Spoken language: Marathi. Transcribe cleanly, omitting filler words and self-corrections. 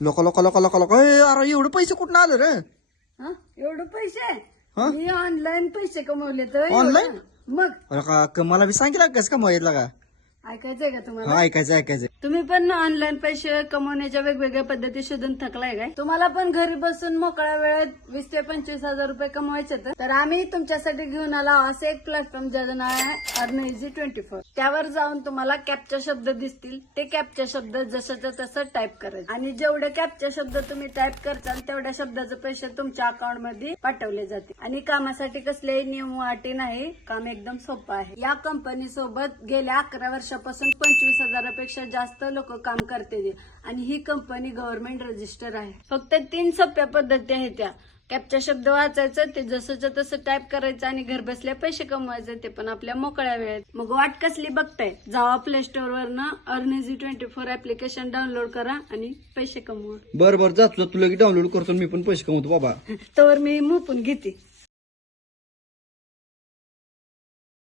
लोक अरे एवढे पैसे कुठून आले रे? हा एवढं पैसे हा? मी ऑनलाईन पैसे कमवले तर Online? मग मला बी सांगितलं कसं कमायला का? ऐकायचंय का तुम्हाला? हा, ऐकायचं. तुम्ही पण ऑनलाईन पैसे कमवण्याच्या वेगवेगळ्या पद्धती शोधून थकलाय काय? तुम्हाला पण घरी बसून मोकळ्या वेळेत 20 ते 25,000 रुपये कमवायचे तर आम्ही तुमच्यासाठी घेऊन आलो असं एक प्लॅटफॉर्म ज्याचं नाव आहे Earn-Easy24. त्यावर जाऊन तुम्हाला कॅप्चा शब्द दिसतील. ते कॅप्चा शब्द जसंच्या तसं टाईप करायचे आणि जेवढे कॅप्चा शब्द तुम्ही टाईप करचाल तेवढ्या शब्दाचे पैसे तुमच्या अकाउंट मध्ये पाठवले जातील आणि कामासाठी कसलेही नियम अटी नाही. काम एकदम सोपं आहे. या कंपनी सोबत गेल्या 11 वर्षापासून 25,000पेक्षा जास्त लोक काम करते आणि ही कंपनी गव्हर्नमेंट रजिस्टर आहे. फक्त 3 सोप्या पद्धती आहेत त्या. कॅप्चा शब्द वाचायचं, ते जसंच्या तसं टाईप करायचं आणि घर बसल्या पैसे कमवायचे, ते पण आपल्या मोकळ्या वेळेत. मग वाट कसली बघताय? जावा प्ले स्टोर वरनं Earn-Easy24 ऍप्लिकेशन डाउनलोड करा आणि पैसे कमवा. बर जातो तुला डाउनलोड करतो मी पण पैसे कमवतो बाबा. तर मी मुपून घेते.